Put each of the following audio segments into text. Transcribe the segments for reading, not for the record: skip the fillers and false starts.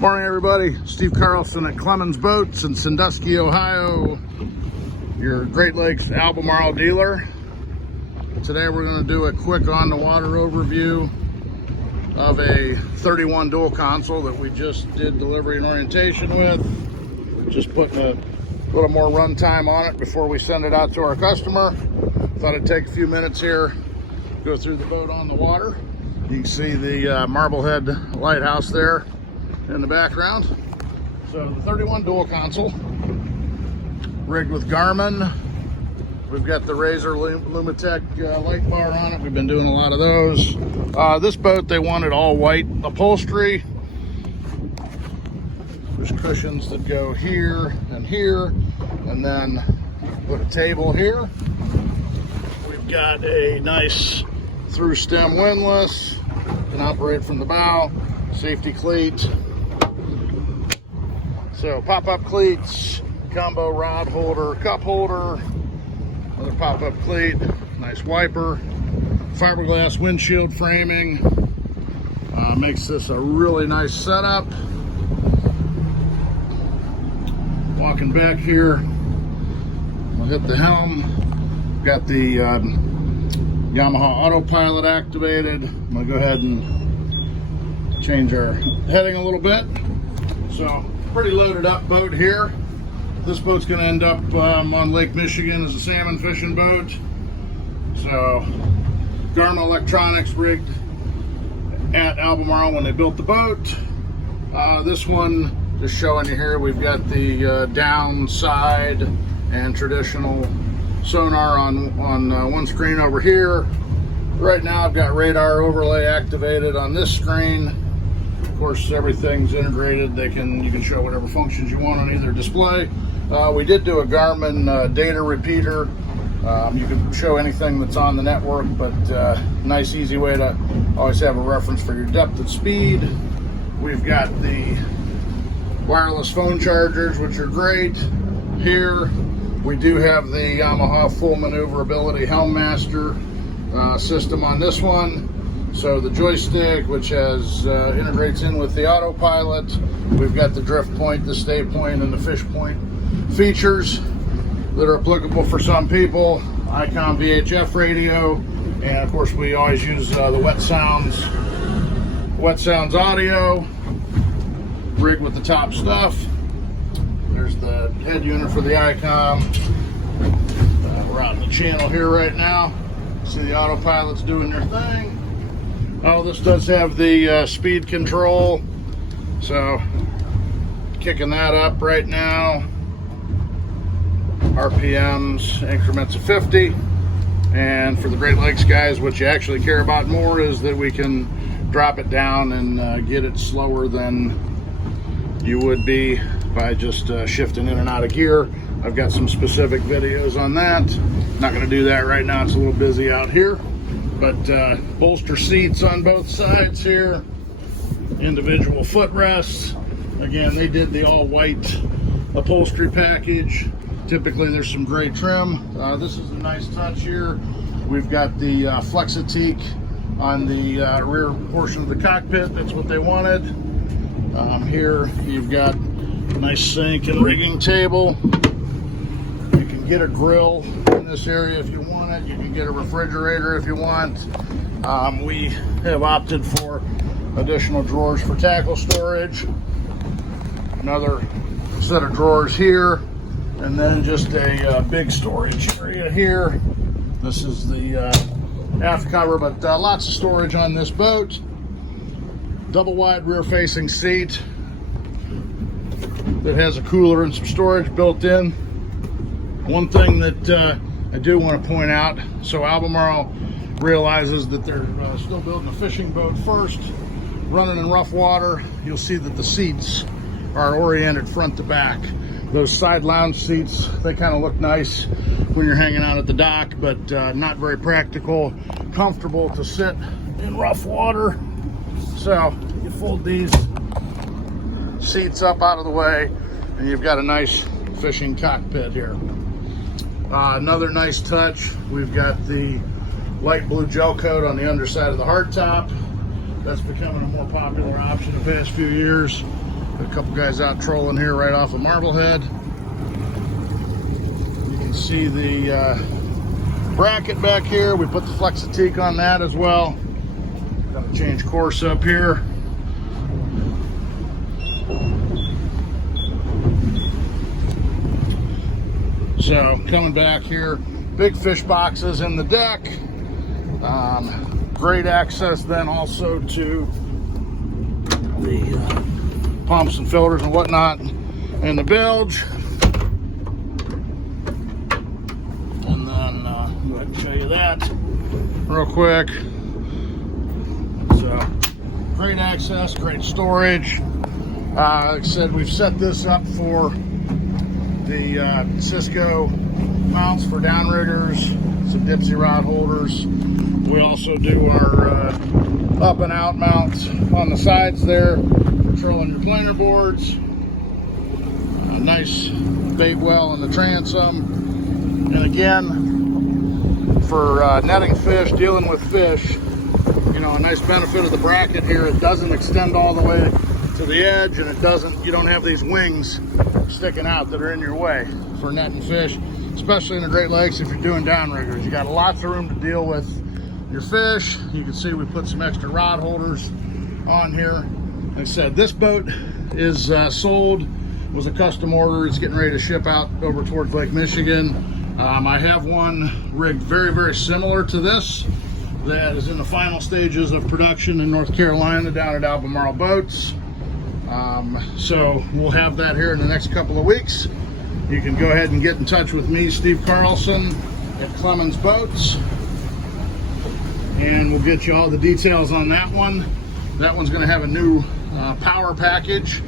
Morning, everybody. Steve Carlson at Clemens Boats in Sandusky, Ohio, your Great Lakes Albemarle dealer. Today we're going to do a quick on-the-water overview of a 31 dual console that we just did delivery and orientation with. Just putting a little more run time on it before we send it out to our customer. Thought I'd take a few minutes here, go through the boat on the water. You can see the Marblehead lighthouse there in the background. So the 31 dual console, rigged with Garmin. We've got the Razor Lumitech light bar on it. We've been doing a lot of those. This boat, they wanted all white upholstery. There's cushions that go here, and then put a table here. We've got a nice through stem windlass, can operate from the bow, safety cleat. So pop-up cleats, combo rod holder, cup holder, another pop-up cleat, nice wiper, fiberglass windshield framing. Makes this a really nice setup. Walking back here, we'll hit the helm. Got the Yamaha autopilot activated. I'm gonna go ahead and change our heading a little bit. So pretty loaded up boat here. This boat's going to end up on Lake Michigan as a salmon fishing boat. So Garmin electronics rigged at Albemarle when they built the boat. This one, just showing you here, we've got the downside and traditional sonar on one screen over here. Right now I've got radar overlay activated on this screen. Of course, everything's integrated. You can show whatever functions you want on either display. We did do a Garmin data repeater. You can show anything that's on the network, but nice, easy way to always have a reference for your depth and speed. We've got the wireless phone chargers, which are great. Here, we do have the Yamaha full maneuverability Helmmaster system on this one. So the joystick, which has integrates in with the autopilot. We've got the drift point, the stay point, and the fish point features that are applicable for some people. Icon VHF radio, and of course we always use the Wet Sounds audio. Rigged with the top stuff. There's the head unit for the Icon. We're out in the channel here right now. See the autopilot's doing their thing. Oh, this does have the speed control, so kicking that up right now. RPMs, increments of 50. And for the Great Lakes guys, what you actually care about more is that we can drop it down and get it slower than you would be by just shifting in and out of gear. I've got some specific videos on that. Not going to do that right now, it's a little busy out here. But bolster seats on both sides here, individual footrests. Again, they did the all white upholstery package. Typically there's some gray trim. This is a nice touch here. We've got the Flexitique on the rear portion of the cockpit. That's what they wanted. Here you've got a nice sink and rigging table. You can get a grill in this area if you want it. You can get a refrigerator if you want. We have opted for additional drawers for tackle storage. Another set of drawers here, and then just a big storage area here. This is the aft cover, but lots of storage on this boat. Double wide rear facing seat that has a cooler and some storage built in. One thing that I do want to point out, so Albemarle realizes that they're still building a fishing boat first, running in rough water. You'll see that the seats are oriented front to back. Those side lounge seats, they kind of look nice when you're hanging out at the dock, but not very practical, comfortable to sit in rough water. So you fold these seats up out of the way, and you've got a nice fishing cockpit here. Another nice touch, we've got the light blue gel coat on the underside of the hardtop. That's becoming a more popular option the past few years. Got a couple guys out trolling here right off of Marblehead. You can see the bracket back here. We put the Flexitique on that as well. Got to change course up here. So coming back here, big fish boxes in the deck. Great access then also to the pumps and filters and whatnot in the bilge. And then go ahead and show you that real quick. So great access, great storage. Like I said, we've set this up for the Cisco mounts for downriggers, some Dipsy rod holders. We also do our up and out mounts on the sides there, controlling your planer boards. A nice bait well in the transom. And again, for netting fish, dealing with fish, you know, a nice benefit of the bracket here, it doesn't extend all the way to the edge, and you don't have these wings sticking out that are in your way for netting fish, especially in the Great Lakes if you're doing downriggers. You got lots of room to deal with your fish. You can see we put some extra rod holders on here. Like I said, this boat is sold, was a custom order. It's getting ready to ship out over towards Lake Michigan. I have one rigged very, very similar to this that is in the final stages of production in North Carolina down at Albemarle Boats. So we'll have that here in the next couple of weeks. You can go ahead and get in touch with me, Steve Carlson, at Clemens Boats, and we'll get you all the details on that one. That one's going to have a new power package.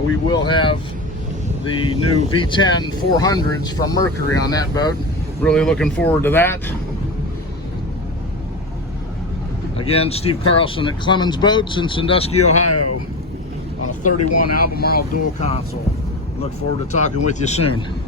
We will have the new V10 400s from Mercury on that boat. Really looking forward to that. Again, Steve Carlson at Clemens Boats in Sandusky, Ohio, on a 31 Albemarle dual console. Look forward to talking with you soon.